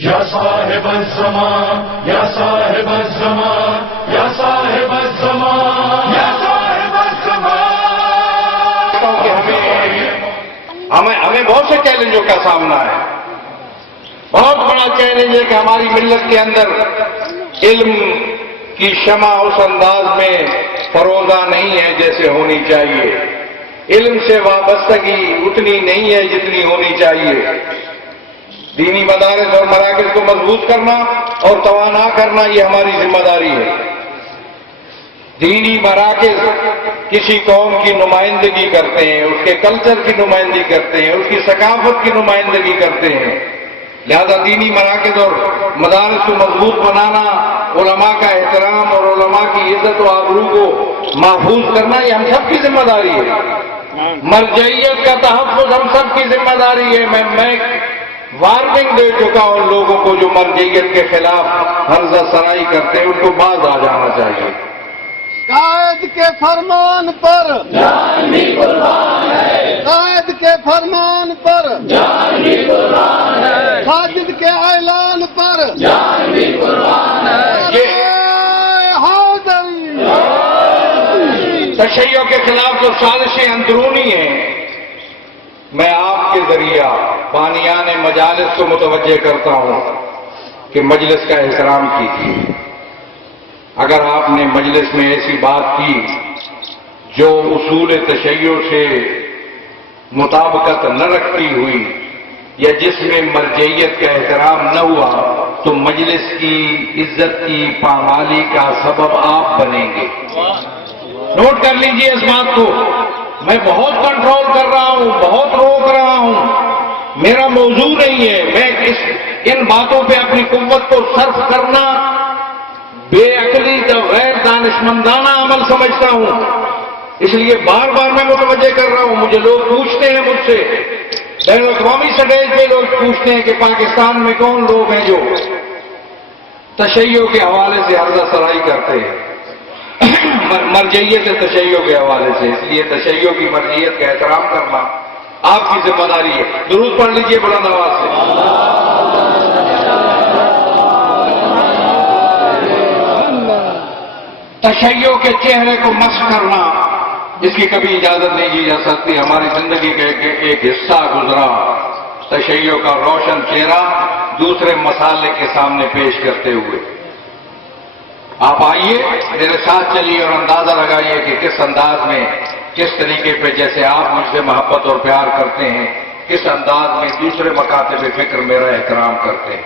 یا صاحب الزمان یا صاحب الزمان یا صاحب الزمان یا صاحب الزمان. ہمیں بہت سے چیلنجوں کا سامنا ہے. بہت بڑا چیلنج ہے کہ ہماری ملت کے اندر علم کی شمع اس انداز میں فروزہ نہیں ہے جیسے ہونی چاہیے. علم سے وابستگی اتنی نہیں ہے جتنی ہونی چاہیے. دینی مدارس اور مراکز کو مضبوط کرنا اور توانا کرنا یہ ہماری ذمہ داری ہے. دینی مراکز کسی قوم کی نمائندگی کرتے ہیں، اس کے کلچر کی نمائندگی کرتے ہیں، اس کی ثقافت کی نمائندگی کرتے ہیں. لہذا دینی مراکز اور مدارس کو مضبوط بنانا، علماء کا احترام اور علماء کی عزت و آبرو کو محفوظ کرنا یہ ہم سب کی ذمہ داری ہے. مرجعیت کا تحفظ ہم سب کی ذمہ داری ہے. میں وارننگ دے چکا ہوں لوگوں کو جو مرجعیت کے خلاف حرزہ سرائی کرتے ہیں، ان کو باز آ جانا چاہیے. قائد کے فرمان پر جان بھی قربان ہے، قائد کے فرمان پر جان بھی قربان ہے، ساجد کے اعلان پر جان بھی قربان ہے. حاضری تشیع کے خلاف جو سازشیں اندرونی ہیں، میں آپ کے ذریعہ بانیان مجالس کو متوجہ کرتا ہوں کہ مجلس کا احترام کیجیے. اگر آپ نے مجلس میں ایسی بات کی جو اصول تشیع سے مطابقت نہ رکھتی ہوئی یا جس میں مرجعیت کا احترام نہ ہوا، تو مجلس کی عزت کی پامالی کا سبب آپ بنیں گے. نوٹ کر لیجئے اس بات کو. میں بہت کنٹرول کر رہا ہوں، بہت روک رہا ہوں. میرا موضوع نہیں ہے. میں ان باتوں پہ اپنی قوت کو صرف کرنا بے عقلی کا غیر دانشمندانہ عمل سمجھتا ہوں. اس لیے بار بار میں متوجہ کر رہا ہوں. مجھے لوگ پوچھتے ہیں مجھ سے، بین الاقوامی سطح پہ لوگ پوچھتے ہیں کہ پاکستان میں کون لوگ ہیں جو تشیع کے حوالے سے حرزہ سرائی کرتے ہیں مرجعیت تشیع کے حوالے سے. اس لیے تشیع کی مرجعیت کا احترام کرنا آپ کی ذمہ داری ہے. درود پڑھ لیجئے بلند آواز سے. تشیع کے چہرے کو مسخ کرنا اس کی کبھی اجازت نہیں دی جا سکتی. ہماری زندگی کا ایک حصہ گزرا تشیع کا روشن چہرہ دوسرے مسالے کے سامنے پیش کرتے ہوئے. آپ آئیے، میرے ساتھ چلیے اور اندازہ لگائیے کہ کس انداز میں، کس طریقے پہ جیسے آپ مجھ سے محبت اور پیار کرتے ہیں، کس انداز میں دوسرے مکاتب فکر میرا احترام کرتے ہیں.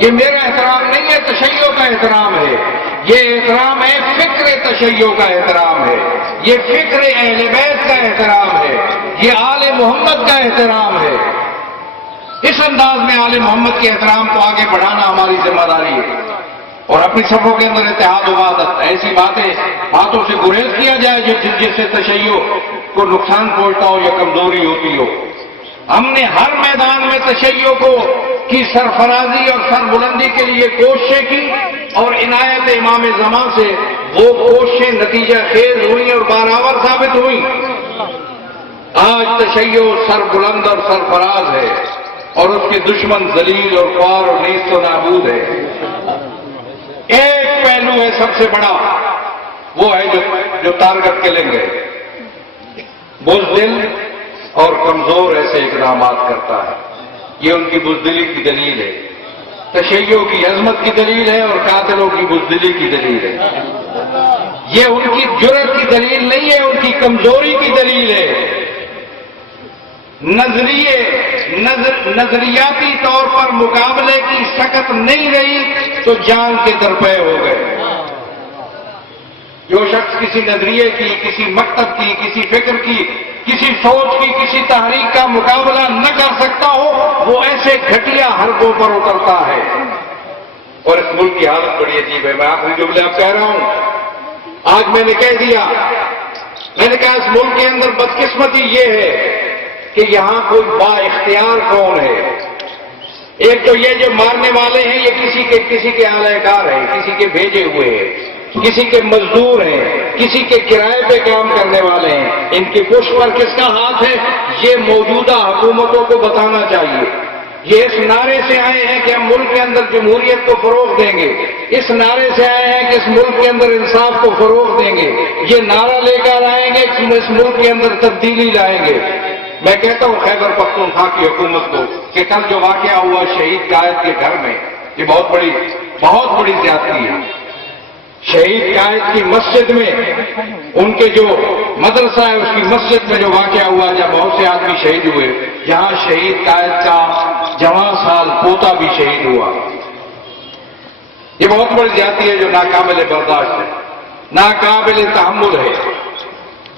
یہ میرا احترام نہیں ہے، تشیع کا احترام ہے. یہ احترام ہے فکر تشیع کا احترام ہے. یہ فکر اہل بیت کا احترام ہے. یہ آل محمد کا احترام ہے. اس انداز میں آل محمد کے احترام کو آگے بڑھانا ہماری ذمہ داری ہے. اور اپنی صفوں کے اندر اتحاد و وحدت، ایسی باتوں سے گریز کیا جائے جس سے تشیع کو نقصان پہنچتا ہو یا کمزوری ہوتی ہو. ہم نے ہر میدان میں تشیع کی سرفرازی اور سربلندی کے لیے کوششیں کی اور عنایت امام زمان سے وہ کوششیں نتیجہ خیز ہوئی اور بارآور ثابت ہوئی. آج تشیع سربلند اور سرفراز ہے اور اس کے دشمن ذلیل اور خوار اور نیست و نابود ہے. ایک پہلو ہے سب سے بڑا، وہ ہے جو ٹارگٹ کلنگ ہے. بزدل اور کمزور ایسے اقدامات کرتا ہے. یہ ان کی بزدلی کی دلیل ہے. تشیع کی عظمت کی دلیل ہے اور قاتلوں کی بزدلی کی دلیل ہے. یہ ان کی جرأت کی دلیل نہیں ہے، ان کی کمزوری کی دلیل ہے. نظریاتی طور پر مقابلے کی سکت نہیں رہی تو جان کے درپے ہو گئے. جو شخص کسی نظریے کی، کسی مکتب کی، کسی فکر کی، کسی سوچ کی، کسی تحریک کا مقابلہ نہ کر سکتا ہو، وہ ایسے گھٹیا حربوں پر اترتا ہے. اور اس ملک کی حالت بڑی عجیب ہے. میں آخری جملے اب کہہ رہا ہوں. آج میں نے کہہ دیا، میں نے کہا اس ملک کے اندر بدقسمتی یہ ہے کہ یہاں کوئی با اختیار کون ہے. ایک تو یہ جو مارنے والے ہیں یہ کسی کے اعلی کار ہیں، کسی کے بھیجے ہوئے ہیں، کسی کے مزدور ہیں، کسی کے کرائے پہ کام کرنے والے ہیں. ان کی پشت پر کس کا ہاتھ ہے یہ موجودہ حکومتوں کو بتانا چاہیے. یہ اس نعرے سے آئے ہیں کہ ہم ملک کے اندر جمہوریت کو فروغ دیں گے، اس نعرے سے آئے ہیں کہ اس ملک کے اندر انصاف کو فروغ دیں گے، یہ نعرہ لے کر آئیں گے کہ اس ملک کے اندر تبدیلی لائیں گے۔ میں کہتا ہوں خیبر پختونخوا کی حکومت کو کہ کل جو واقعہ ہوا شہید قائد کے گھر میں، یہ بہت بڑی زیادتی ہے۔ شہید قائد کی مسجد میں، ان کے جو مدرسہ ہے اس کی مسجد میں جو واقعہ ہوا جب بہت سے آدمی شہید ہوئے، جہاں شہید قائد کا جوان سال پوتا بھی شہید ہوا۔ یہ بہت بڑی زیادتی ہے جو ناقابل برداشت ہے، ناقابل تحمل ہے۔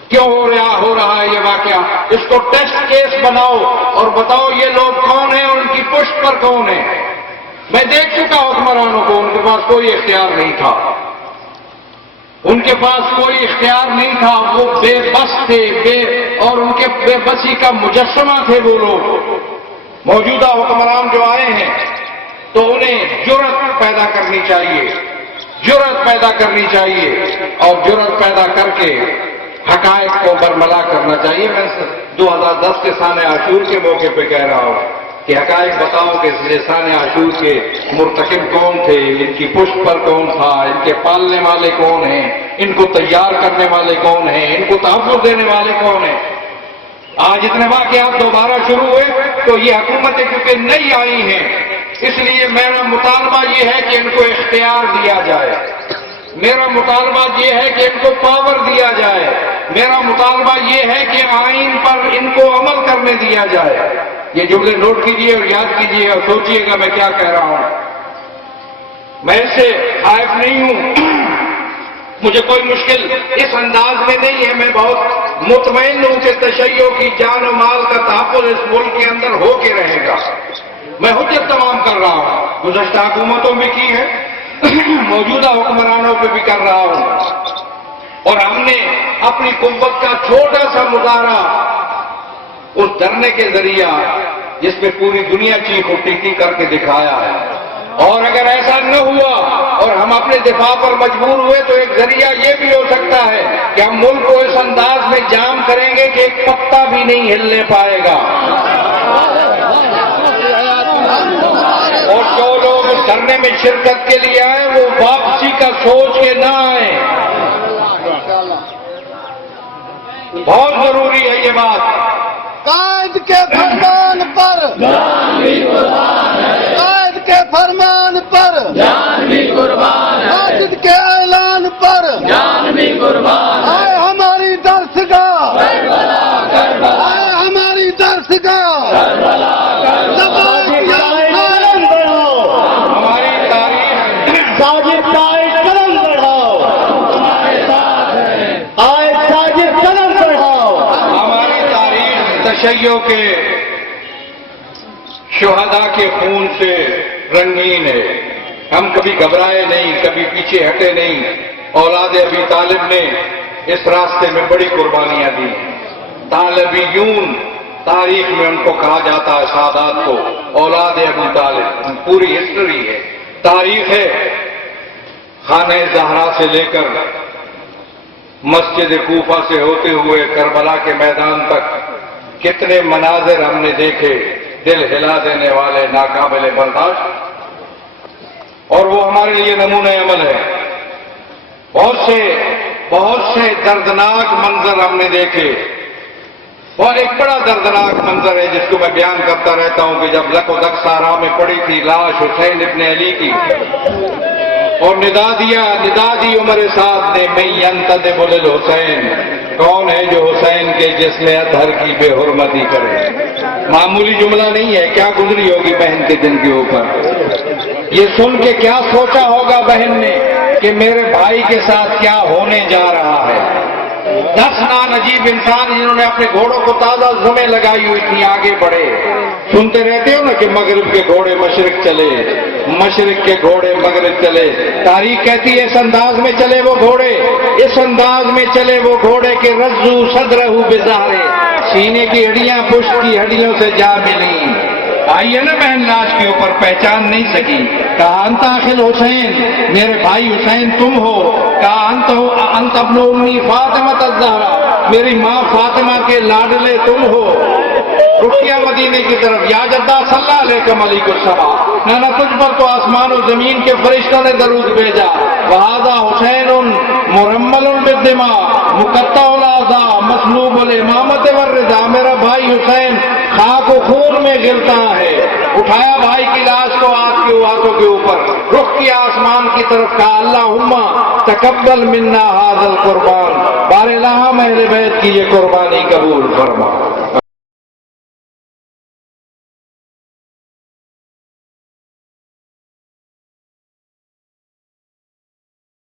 کیوں ہو رہا ہے یہ واقعہ؟ اس کو ٹیسٹ کیس بناؤ اور بتاؤ یہ لوگ کون ہیں اور ان کی پشت پر کون ہیں۔ میں دیکھ چکا حکمرانوں کو، ان کے پاس کوئی اختیار نہیں تھا، ان کے پاس کوئی اختیار نہیں تھا، وہ بے بس تھے، اور ان کے بے بسی کا مجسمہ تھے وہ لوگ۔ موجودہ حکمران جو آئے ہیں تو انہیں جرأت پیدا کرنی چاہیے، جرأت پیدا کرنی چاہیے اور جرأت پیدا کر کے حقائق کو برملا کرنا چاہیے۔ میں 2010 کے سانحہ عاشور کے موقع پہ کہہ رہا ہوں کہ حقائق بتاؤ کہ سانحہ عاشور کے مرتکب کون تھے، ان کی پشت پر کون تھا، ان کے پالنے والے کون ہیں، ان کو تیار کرنے والے کون ہیں، ان کو تحفظ دینے والے کون ہیں۔ آج اتنے واقعات دوبارہ شروع ہوئے تو یہ حکومتیں کیونکہ نئی آئی ہیں، اس لیے میرا مطالبہ یہ ہے کہ ان کو اختیار دیا جائے، میرا مطالبہ یہ ہے کہ ان کو پاور دیا جائے، میرا مطالبہ یہ ہے کہ آئین پر ان کو عمل کرنے دیا جائے۔ یہ جملے نوٹ کیجئے اور یاد کیجئے اور سوچئے گا میں کیا کہہ رہا ہوں۔ میں اس سے خائف نہیں ہوں، مجھے کوئی مشکل اس انداز میں نہیں ہے، میں بہت مطمئن ہوں کہ تشیع کی جان و مال کا تحفظ اس ملک کے اندر ہو کے رہے گا۔ میں حجت تمام کر رہا ہوں، گزشتہ حکومتوں میں کی ہے، موجودہ حکمرانوں پہ بھی کر رہا ہوں، اور ہم نے اپنی قوت کا چھوٹا سا مظاہرہ اس دھرنے کے ذریعہ جس پہ پوری دنیا چیخ و ٹیکی کر کے دکھایا ہے، اور اگر ایسا نہ ہوا اور ہم اپنے دفاع پر مجبور ہوئے تو ایک ذریعہ یہ بھی ہو سکتا ہے کہ ہم ملک کو اس انداز میں جام کریں گے کہ ایک پتا بھی نہیں ہلنے پائے گا، اور جو لوگ اس دھرنے میں شرکت کے لیے آئے وہ واپسی کا سوچ کے نہ آئیں۔ بہت ضروری ہے یہ بات۔ قائد کے فرمان پر جان بھی قربان ہے، قائد کے فرمان پر جان بھی قربان ہے، ماجد کے اعلان پر جان بھی قربان ہے۔ آئے ہماری درسگاہ، کربلا کربلا آئے ہماری درسگاہ، کربلا کربلا، ہماری تاریخ ساجد کا ایک قدم بڑھاؤ، تمہارے ساتھ ہے۔ آئے ساجد قدم بڑھاؤ۔ ہماری تاریخ تشیع کے شہداء کے خون سے رنگین ہے، ہم کبھی گھبرائے نہیں، کبھی پیچھے ہٹے نہیں۔ اولاد ابی طالب نے اس راستے میں بڑی قربانیاں دی، طالبیون تاریخ میں ان کو کہا جاتا ہے، سادات کو اولاد ابو طالب، پوری ہسٹری ہے، تاریخ ہے۔ خانہ زہرا سے لے کر مسجد کوفہ سے ہوتے ہوئے کربلا کے میدان تک کتنے مناظر ہم نے دیکھے، دل ہلا دینے والے، ناقابل برداشت، اور وہ ہمارے لیے نمونہ عمل ہے۔ بہت سے دردناک منظر ہم نے دیکھے، اور ایک بڑا دردناک منظر ہے جس کو میں بیان کرتا رہتا ہوں کہ جب لک و دک صحرا میں پڑی تھی لاش حسین ابن علی کی، اور ندا دی عمر سعد نے میں ینتدب للحسین، کون ہے جو حسین کے جسم اطہر کی بے حرمتی کرے؟ معمولی جملہ نہیں ہے، کیا گزری ہوگی بہن کے دن کے اوپر، یہ سن کے کیا سوچا ہوگا بہن نے کہ میرے بھائی کے ساتھ کیا ہونے جا رہا ہے۔ 10 ناجیب انسان جنہوں نے اپنے گھوڑوں کو تازہ زمیں لگائی ہوئی تھی آگے بڑھے، سنتے رہتے ہو نا کہ مغرب کے گھوڑے مشرق چلے، مشرق کے گھوڑے مغرب چلے، تاریخ کہتی ہے اس انداز میں چلے وہ گھوڑے، اس انداز میں چلے وہ گھوڑے کہ رزو صدرہ بظہرے، سینے کی ہڈیاں پشت کی ہڈیوں سے جا ملی۔ آئیے نا بہن لاش کے اوپر پہچان نہیں سکی، کہا انت اخل حسین، میرے بھائی حسین تم ہو، کہا انت ابن امی فاطمہ الزہرا، میری ماں فاطمہ کے لاڈلے تم ہو، رخ کیا مدینے کی طرف، یا جدہ صلی علیہ ملیک السما، نانا تجھ پر تو آسمان و زمین کے فرشتوں نے درود بھیجا، وہذا حسین مرمل بالدماء مقطع الاعضاء مسلوب الامامت والرضا، میرا بھائی حسین خاک و خون میں گرتا ہے، اٹھایا بھائی کی لاش کو آگ کے ہاتھوں کے اوپر، رخ کیا آسمان کی طرف، کہا اللہم تقبل منا ھذا القربان، بار الہم اہل بیت کی یہ قربانی قبول فرما۔